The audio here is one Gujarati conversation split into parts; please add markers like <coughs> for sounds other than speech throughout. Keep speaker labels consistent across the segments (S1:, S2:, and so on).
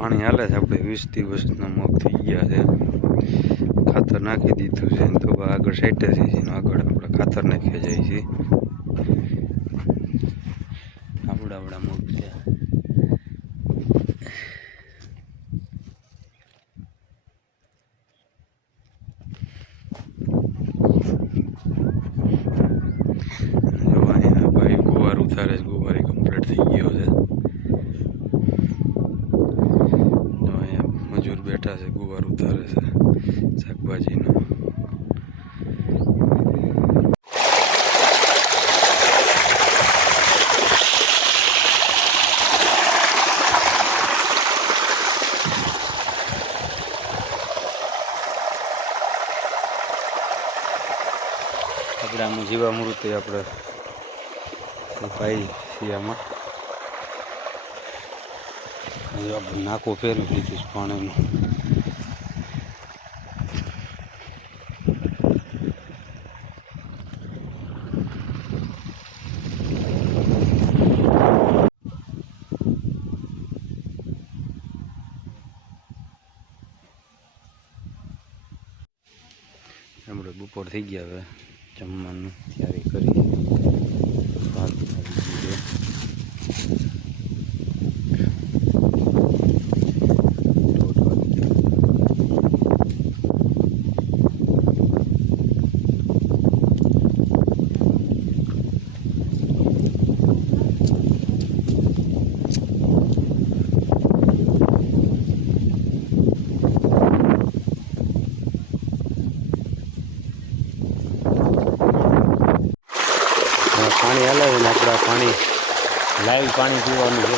S1: પાણી હાલે છે. આપણે વીસ દિવસના મગ થઈ ગયા છે. ખાતર નાખી દીધું છે. તો આગળ સાઈટે છે આગળ આપણે ખાતર નાખી જાય છે. આવડા આવડા મગ છે. ભાઈ ગુવાર ઉતારે છે ગુવાર કમ્પ્લીટ થઈ ગયો છે જો અહીંયા મજૂર બેઠા છે, ગુવાર ઉતારે છે, શાકભાજીનો. આપણે આમ જીવામૃત આપણે ભાઈ છીએ આમાં. નાકો ફેરવી દીધું પાણીનું. આપણે બપોર થઈ ગયા હવે જમવાનું તૈયારી કરી ભાત આવી ગયું છે. લોટ આવી ગયો. આ પાણી હાલે છે ને આપણે આ પાણી લાઈવ પાણી પીવાનું છે.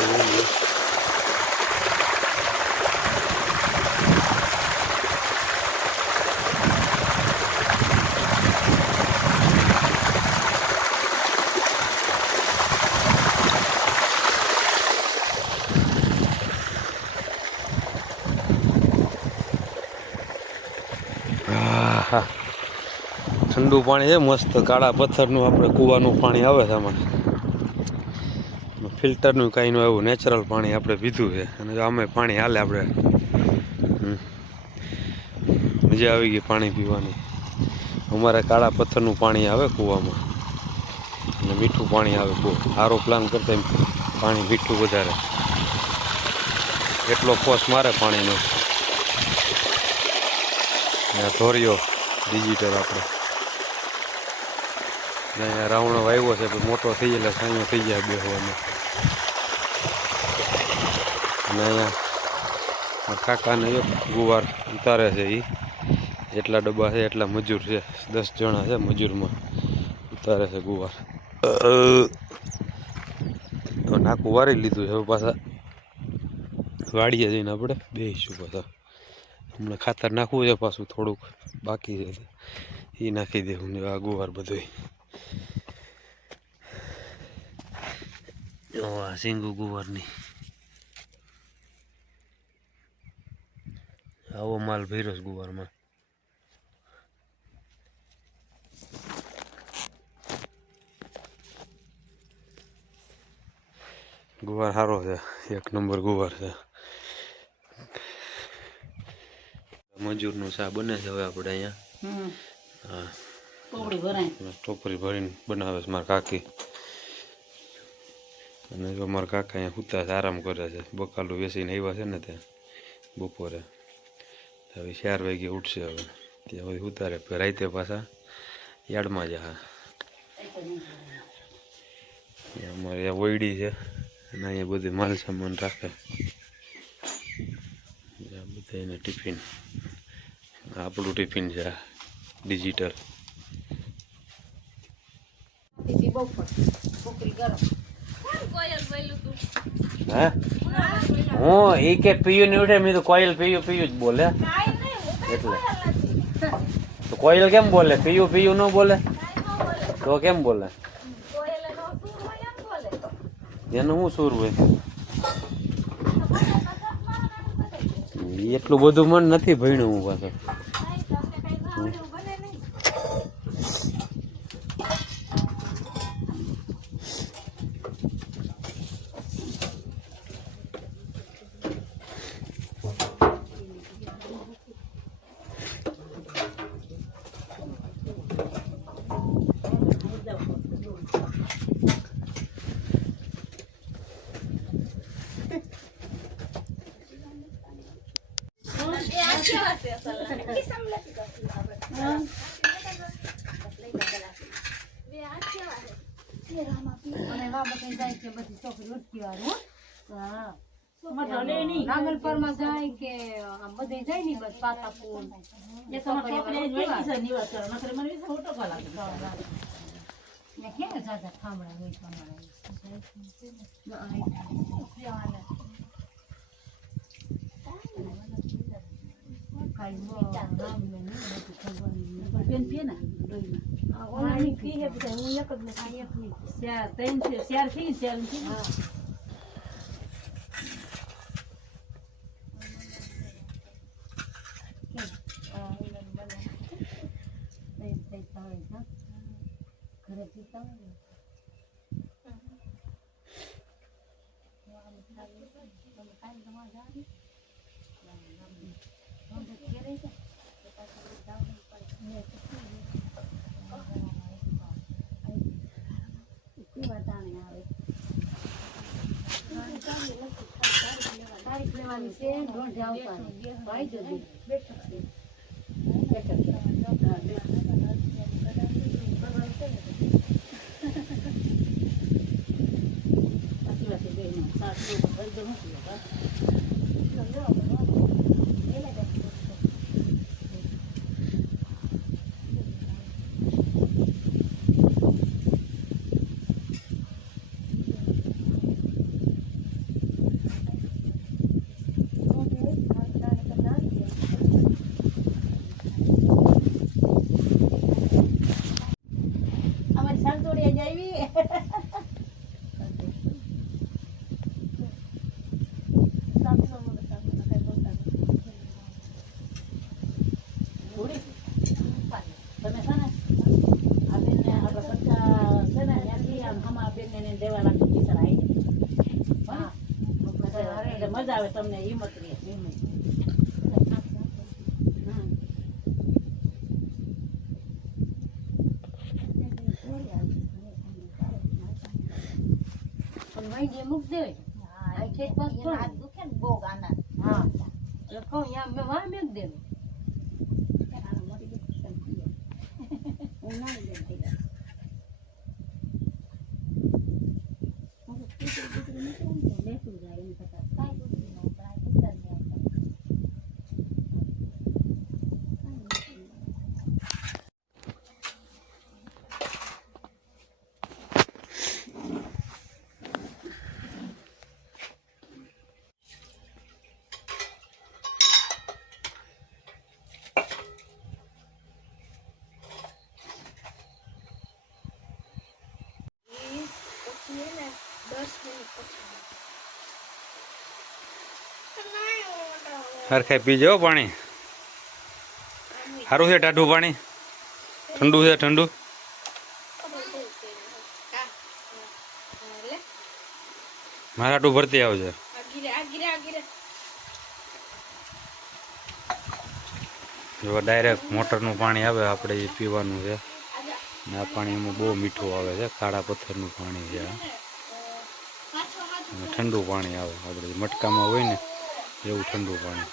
S1: ઠંડુ પાણી છે, મસ્ત કાળા પથ્થરનું આપણે કૂવાનું પાણી આવે છે આમાં ફિલ્ટરનું કાંઈ નું એવું નેચરલ પાણી આપણે પીધું છે. અને જો આમે પાણી હાલે આપણે. મજા આવી ગઈ પાણી પીવાની. અમારે કાળા પથ્થરનું પાણી આવે કૂવામાં. અને મીઠું પાણી આવે બહુ સારો પ્લાન કરતા એમ પાણી મીઠું વધારે. એટલો કોસ મારે પાણીનો. ધોર્યો ડિજિટલ આપણે. અહીંયા રાવણો વાવ્યો છે મોટો થઈ એટલે સાંયો થઈ જાય બેસવાનો અને અહીંયા કાકાને જો ગુવાર ઉતારે છે એ જેટલા ડબ્બા છે એટલા મજૂર છે. દસ જણા છે મજૂરમાં ઉતારે છે ગુવાર. નાકું વારી લીધું છે પાછા વાડીએ જઈને આપણે બેસીશું પાછા. હમણાં ખાતર નાખવું છે પાછું, થોડુંક બાકી છે એ નાખી દેવું આ ગુવાર બધું સિંગુ ગુવારની આવો માલ ભર્યો છે ગુવારમાં. ગુવાર સારો છે એક નંબર ગુવાર છે. મજૂરનું શા બને છે હવે આપણે અહીંયા. હા. ટોપરી ભરીને બનાવે છે મારા કાકી. અને જો મારા કાકા અહીંયા સૂતા છે આરામ કરે છે. બકાલું વેસીને આવ્યા છે ને ત્યાં બપોરે. હવે ચાર વાગે ઉઠશે હવે. ત્યાં હવે ઉતારે રાતે પાછા યાર્ડમાં જા. અમારે આ વયડી છે, અને અહીંયા બધી માલ સામાન રાખે. આ બધા એને ટિફિન. આપણું ટિફિન છે ડિજિટલ.
S2: બપોર છોકરી ગરમ.
S1: હે? હું એ કે પીયું ની ઉઠે મેં તો કોયલ પીયું પીયું જ બોલે. એટલે. તો કોયલ કેમ બોલે? પીયું પીયું ન બોલે? તો કેમ બોલે? એનું શું સુર હોય? એટલું બધું મન નથી ભણ્યું હું પાછળ
S3: અને ના બતાવી જાય કે બધી છોકરી ઉઠતી વાળું હો. હા
S4: મજા લે નહીં.
S3: નાગલપરમાં જાય કે આમ બધે જાય ને બસ
S4: ખોટો
S3: ને કેમ જાજા તમારા કાંઈ નો નામ ને નહીં, બધું ખબર નહીં.
S4: બેન પીએ ને ડોહીમાં.
S3: હે બધા, હું એક જ નથી.
S4: ચાર ત્રણ છે ચારથી ચારથી
S3: હા. કેમ? આ ઓલાને બનાવે. તઈ તઈ તાવે છે, હા. ઘરે પીતા હોય ને. કાંઈ તમારે જવાનું? હું તો ઘેરે છે. તો પાછું જવાનું પડે. મેં તો કીધું. કેવા તાણે આવે તારીખ લેવાની છે દોઢ આવતા ભાઈ જલ્દી બેઠક છે. બેઠક છે.
S4: સાચી વાત છે બેન સાત લોકો ભરી દો મૂકી દો, બસ. અમારી સાસુડી આજે આવી થોડી. તમે છે ને આ બેનને આપણા પચાસ છે ને ત્યાંથી આમ હમા બેનને એને દેવા આવી મજા આવે તમને હિંમત રહે.
S3: પણ વાંઢે મૂક દેવાય. આ ખેત પાસ ગાના. હા. કહું યા મેં વાર મેં દેવું
S5: હરખાઈ પીજો પાણી. સારું છે ટાઢું પાણી? ઠંડુ છે ઠંડુ? મારા આટું ભરતી આવજે. જો ડાયરેક્ટ મોટરનું પાણી આવે આપણે એ પીવાનું છે. ને આ પાણી એમાં બહુ મીઠું આવે છે કાળા પથ્થરનું પાણી છે. ઠંડુ પાણી આવે આપણે મટકામાં હોય ને એવું ઠંડુ પાણી.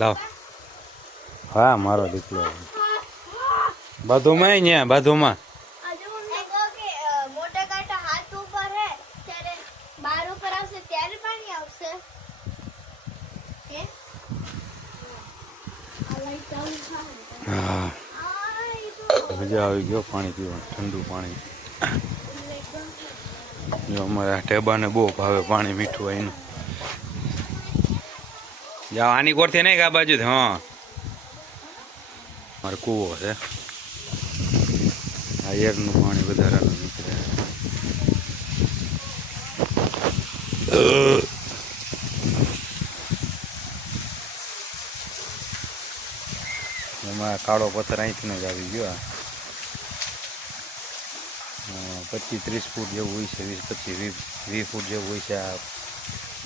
S5: લાવ. હા મારો દીકરો બાધુમાં અહીંયા બાધુમાં મજા આવી ગયો પાણી પીવાનું ઠંડુ પાણી. જો અમારે ટેબાને બહુ ભાવે પાણી મીઠું અહીંનું જાઓ, આની કોરથી નહીં કે આ બાજુ હા. મારે કૂવો છે. આ એરનું પાણી વધારાનું નીકળે. એમાં કાળો પથ્થર અહીંથી જ આવી ગયો. પચીસ ત્રીસ ફૂટ જેવું હોય છે, વીસ પચીસ, વીસ વીસ ફૂટ જેવું હોય છે આ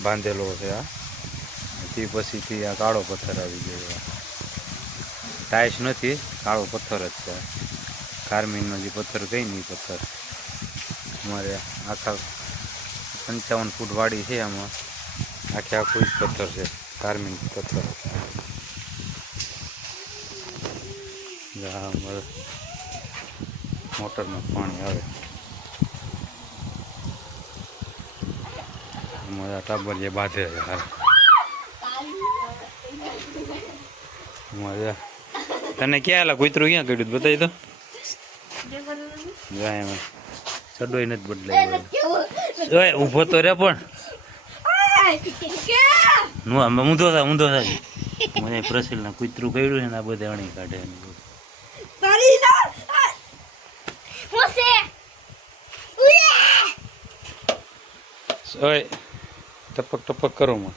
S5: બાંધેલો છે આ તે પછીથી આ કાળો પથ્થર આવી ગયો ટાઈસ નથી, કાળો પથ્થર જ છે. કારમીનનો જે પથ્થર કઈ નહીં પથ્થર. અમારે આખા પંચાવન ફૂટ વાડી છે આમાં. આખે આખું જ પથ્થર છે કારમીન પથ્થર. મોટરમાં પાણી આવે. અમારા ટાબર જે બાંધે છે અમારે તને ક્યાં આલા કૂતરું ક્યાં કર્યું બતાવી તો. જાય એમાં. ચડોય નથી બદલાય જોય ઊભો તો રે પણ. નું આમ ઊંધો થાય ઊંધો થાય મને પ્રસિલના કૂતરું કર્યું ને આ બધે અણી કાઢે ઓય ટપક ટપક કરો
S6: મને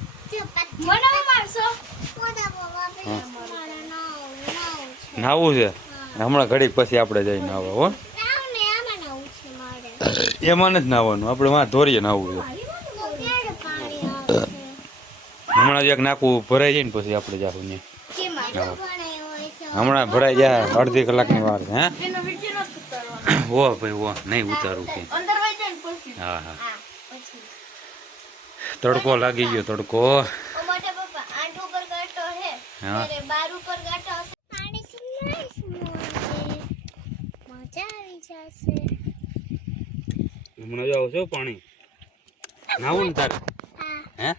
S6: મારશો મોટા બાબા
S5: હા.
S6: મારા નાવ નાવ છે.
S5: હમણાં ઘડીક પછી આપણે જઈ નાવા હો.
S6: નાવ ને આમાં નાવ છે મારે.
S5: એમાં જ નાવાનું આપણે વાં ધોરીએ નાવું છે. હમણાં જ એક નાખવું ભરાઈ જાય ને પછી આપણે જાવું ને હમણાં ભરાઈ જાય અડધી કલાકની વાર છે હે.
S6: એનો વિડિયો નથી ઉતારવાનો. <coughs>
S5: ઓ ભાઈ ઓ નહીં ઉતારું કે. હા હા તડકો લાગી ગયો તડકો.
S6: હે
S5: હા.
S6: ત્યારે બાર ઉપર ગાંઠો હશે પાણી સુનાઈશ મજા આવી જશે.
S5: હમણાં જાવ છો પાણી. નાવું ને તારે?
S6: હે.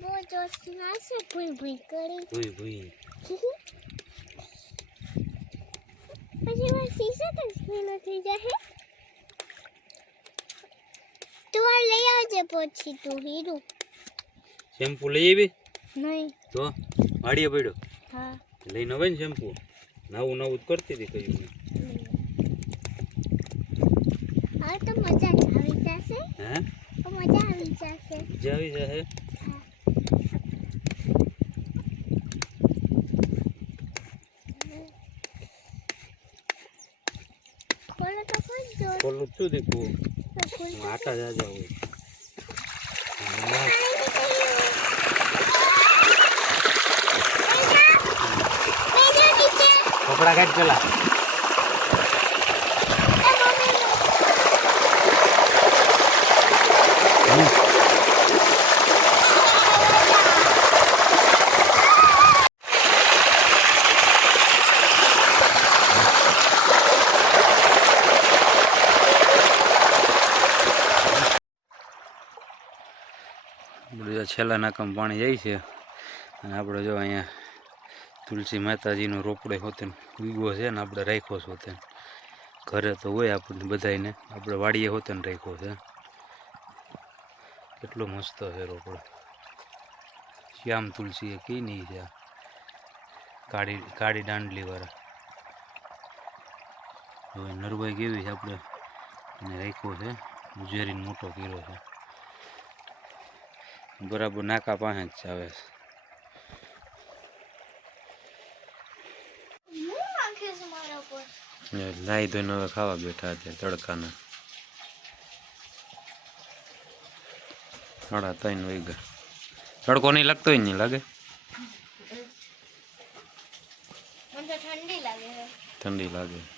S6: બહુ જોશ ભૂઈ ભૂઈ કરી.
S5: ભૂઈ ભૂઈ.
S6: પછી મારે શીશો તો સ્કીનો થઈ જશે. તું આ લઈ આવજે પછી તું હીરું.
S5: શેમ્પુ લઈ આવી
S6: નહીં.
S5: તો વાડીએ પડ્યો.
S6: હા.
S5: લઈને આવે ને શેમ્પુ. નવું નવું જ કરતી હતી કયું મેં
S6: હવે તો મજા જ આવી જશે
S5: હે?
S6: મજા આવી જશે.
S5: મજા આવી જશે?
S6: ખોલો
S5: છું દીકું. આટા કપડા કાઢ પેલા
S6: એ મમ્મી
S5: બધું આ છેલ્લા નાકામાં પાણી જાય છે. અને આપણે જો અહીંયા તુલસી માતાજીનો રોપડે હોતે ઉગવો છે ને આપણે રાખ્યો છે હોતે ઘરે તો હોય આપણને બધાયને. આપણે વાડીએ હોતે ને રાખ્યો છે. કેટલો મસ્ત છે રોપડો. શ્યામ તુલસી એ કઈ નહીં છે. કાળી કાળી દાંડલીવાળા. હવે નરભાઈ કેવી છે આપણે? રાખ્યો છે. ઉજેરીને મોટો કર્યો છે. બરાબર નાકા પાસે જ આવે
S6: છે
S5: ધોઈને હવે ખાવા બેઠા છે તડકાના. સાડા ત્રણ વાગ્યા તડકો નહીં લાગતો નહીં લાગે?
S6: ઠંડી લાગે
S5: ઠંડી લાગે.